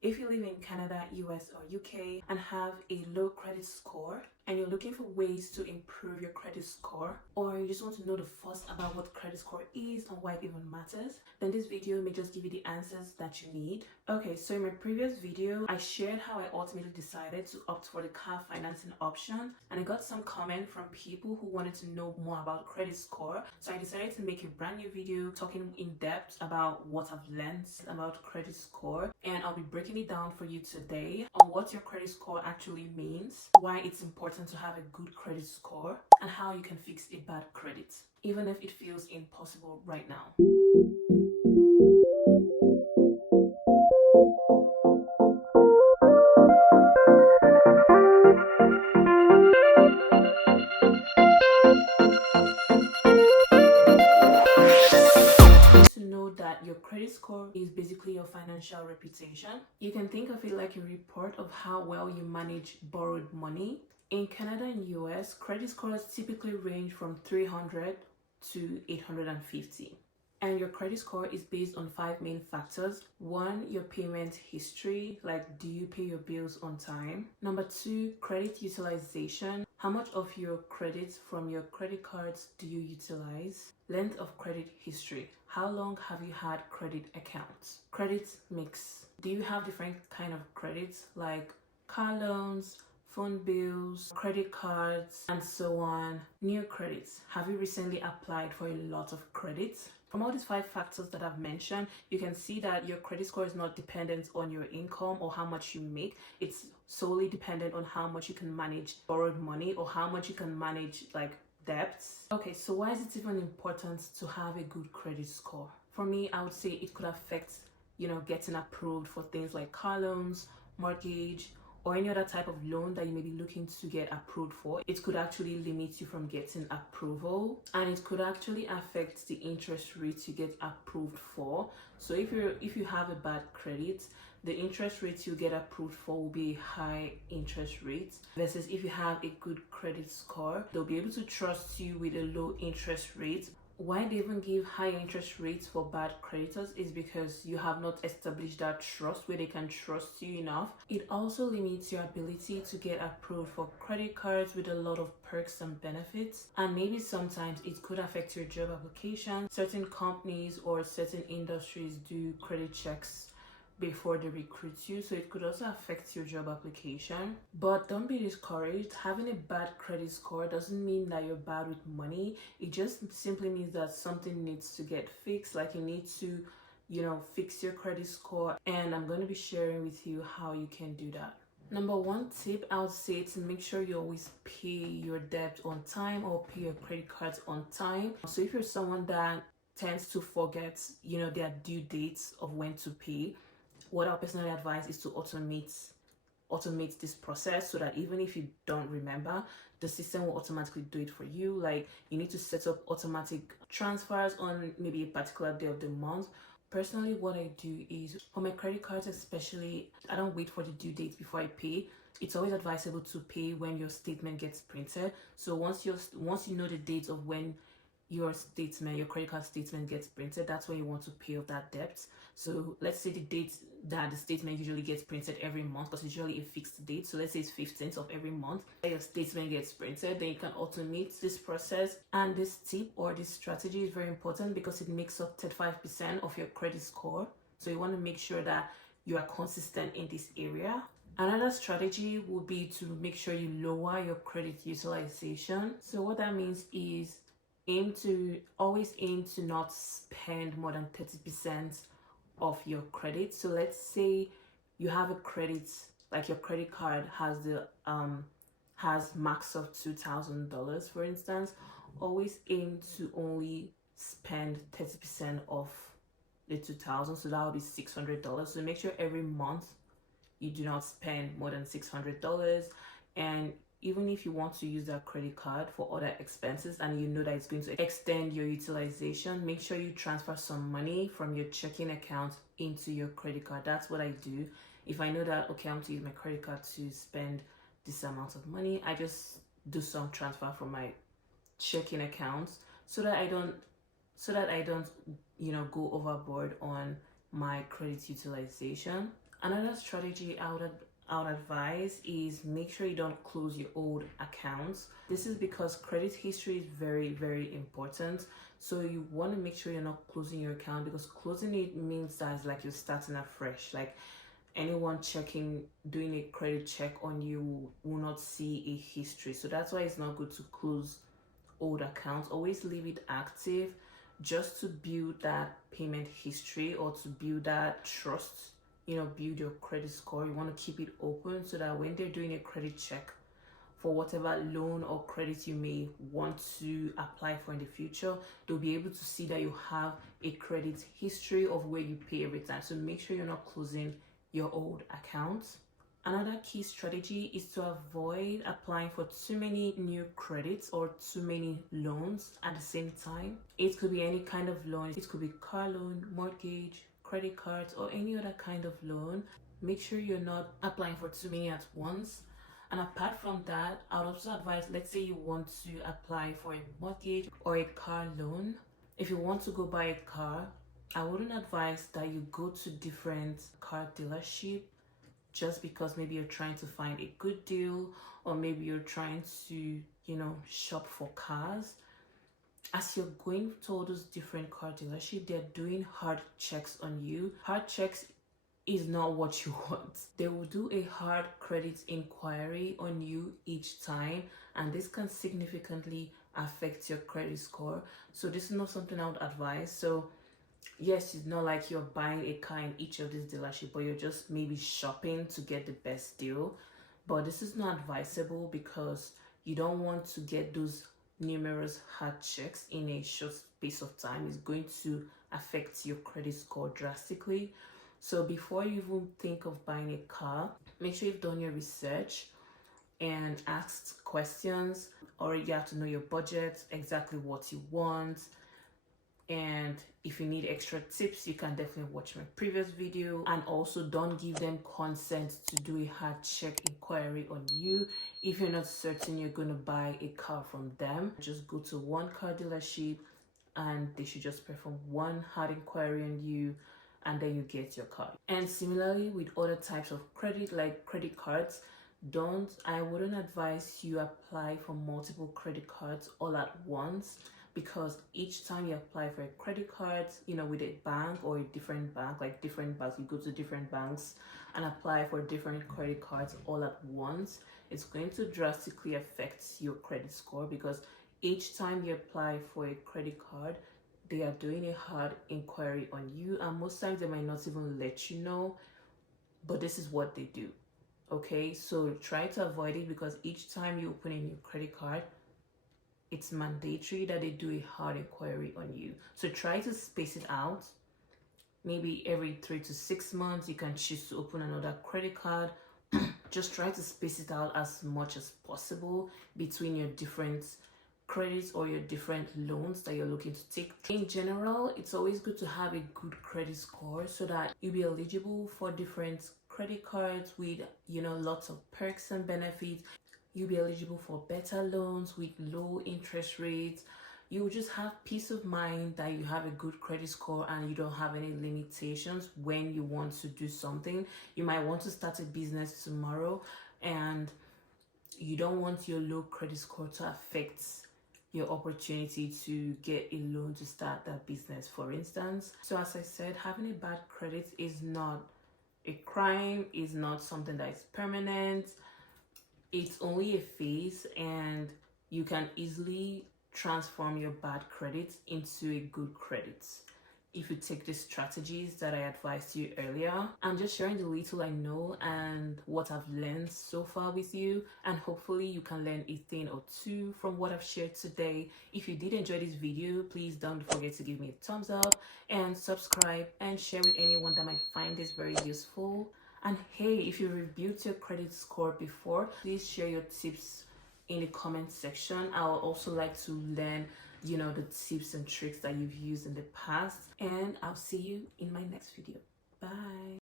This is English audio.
If you live in Canada, US, or UK and have a low credit score and you're looking for ways to improve your credit score, or you just want to know the first about what credit score is and why it even matters, then this video may just give you the answers that you need. Okay, so in my previous video, I shared how I ultimately decided to opt for the car financing option, and I got some comment from people who wanted to know more about credit score. So I decided to make a brand new video talking in depth about what I've learned about credit score, and I'll be breaking it down for you today on what your credit score actually means, why it's important to have a good credit score, and how you can fix a bad credit, even if it feels impossible right now. That your credit score is basically your financial reputation. You can think of it like a report of how well you manage borrowed money. In Canada and US, credit scores typically range from 300 to 850. And your credit score is based on 5 main factors. 1, your payment history, like do you pay your bills on time? Number 2, credit utilization. How much of your credits from your credit cards do you utilize? Length of credit history. How long have you had credit accounts? Credit mix. Do you have different kind of credits like car loans, phone bills, credit cards, and so on? New credits. Have you recently applied for a lot of credits? From all these 5 factors that I've mentioned, you can see that your credit score is not dependent on your income or how much you make. It's solely dependent on how much you can manage borrowed money or how much you can manage like debts. Okay, so why is it even important to have a good credit score? For me, I would say it could affect, getting approved for things like car loans, mortgage, or any other type of loan that you may be looking to get approved for. It could actually limit you from getting approval, and it could actually affect the interest rate you get approved for. So if you have a bad credit, the interest rate you get approved for will be a high interest rate, versus if you have a good credit score, they'll be able to trust you with a low interest rate. Why they even give high interest rates for bad creditors is because you have not established that trust where they can trust you enough. It also limits your ability to get approved for credit cards with a lot of perks and benefits, and maybe sometimes it could affect your job application. Certain companies or certain industries do credit checks before they recruit you, so it could also affect your job application. But don't be discouraged. Having a bad credit score doesn't mean that you're bad with money. It just simply means that something needs to get fixed, like you need to fix your credit score, and I'm going to be sharing with you how you can do that. Number 1 tip I would say to make sure you always pay your debt on time or pay your credit cards on time. So if you're someone that tends to forget their due dates of when to pay, what I personally advise is to automate this process, so that even if you don't remember, the system will automatically do it for you. Like, you need to set up automatic transfers on maybe a particular day of the month. Personally, what I do is, for my credit cards especially, I don't wait for the due date before I pay. It's always advisable to pay when your statement gets printed. So once you know the date of when your credit card statement gets printed, that's when you want to pay off that debt. So let's say the date that the statement usually gets printed every month, because it's usually a fixed date. So let's say it's 15th of every month that your statement gets printed. Then you can automate this process. And this tip or this strategy is very important because it makes up 35% of your credit score. So you want to make sure that you are consistent in this area. Another strategy would be to make sure you lower your credit utilization. So what that means is always aim to not spend more than 30% of your credit. So let's say you have a credit, like your credit card has max of $2,000, for instance. Always aim to only spend 30% of the $2,000, so that would be $600. So make sure every month you do not spend more than $600. And even if you want to use that credit card for other expenses and you know that it's going to extend your utilization, make sure you transfer some money from your checking account into your credit card. That's what I do. If I know that, okay, I'm going to use my credit card to spend this amount of money, I just do some transfer from my checking account so that I don't go overboard on my credit utilization. Another strategy I would advise is make sure you don't close your old accounts. This is because credit history is very, very important. So you want to make sure you're not closing your account, because closing it means that it's like you're starting afresh. Like anyone doing a credit check on you will not see a history. So that's why it's not good to close old accounts. Always leave it active, just to build that payment history or to build that trust, build your credit score. You want to keep it open so that when they're doing a credit check for whatever loan or credit you may want to apply for in the future, they'll be able to see that you have a credit history of where you pay every time. So make sure you're not closing your old accounts. Another key strategy is to avoid applying for too many new credits or too many loans at the same time. It could be any kind of loan. It could be car loan, mortgage, credit cards, or any other kind of loan. Make sure you're not applying for too many at once. And apart from that, I would also advise, let's say you want to apply for a mortgage or a car loan. If you want to go buy a car, I wouldn't advise that you go to different car dealership just because maybe you're trying to find a good deal, or maybe you're trying to, shop for cars. As you're going to all those different car dealerships, they're doing hard checks on you. Hard checks is not what you want. They will do a hard credit inquiry on you each time, and this can significantly affect your credit score. So this is not something I would advise. So yes, it's not like you're buying a car in each of these dealerships, but you're just maybe shopping to get the best deal. But this is not advisable because you don't want to get those numerous hard checks in a short space of time. It's going to affect your credit score drastically. So before you even think of buying a car, make sure you've done your research and asked questions. Or you have to know your budget, exactly what you want. And if you need extra tips, you can definitely watch my previous video. And also, don't give them consent to do a hard check inquiry on you if you're not certain you're going to buy a car from them. Just go to one car dealership and they should just perform one hard inquiry on you, and then you get your car. And similarly with other types of credit, like credit cards, I wouldn't advise you apply for multiple credit cards all at once, because each time you apply for a credit card, with a bank or a different bank, like different banks, you go to different banks and apply for different credit cards all at once, it's going to drastically affect your credit score, because each time you apply for a credit card, they are doing a hard inquiry on you, and most times they might not even let you know, but this is what they do. Okay, so try to avoid it, because each time you open a new credit card, it's mandatory that they do a hard inquiry on you. So try to space it out. Maybe every 3 to 6 months, you can choose to open another credit card. Just try to space it out as much as possible between your different credits or your different loans that you're looking to take. In general, it's always good to have a good credit score so that you'll be eligible for different credit cards with, lots of perks and benefits. You'll be eligible for better loans with low interest rates. You will just have peace of mind that you have a good credit score and you don't have any limitations when you want to do something. You might want to start a business tomorrow, and you don't want your low credit score to affect your opportunity to get a loan to start that business, for instance. So as I said, having a bad credit is not a crime, is not something that is permanent. It's only a phase, and you can easily transform your bad credit into a good credit if you take the strategies that I advised you earlier. I'm just sharing the little I know and what I've learned so far with you, and hopefully you can learn a thing or two from what I've shared today. If you did enjoy this video, please don't forget to give me a thumbs up and subscribe and share with anyone that might find this very useful. And hey, if you reviewed your credit score before, please share your tips in the comment section. I would also like to learn, the tips and tricks that you've used in the past. And I'll see you in my next video. Bye.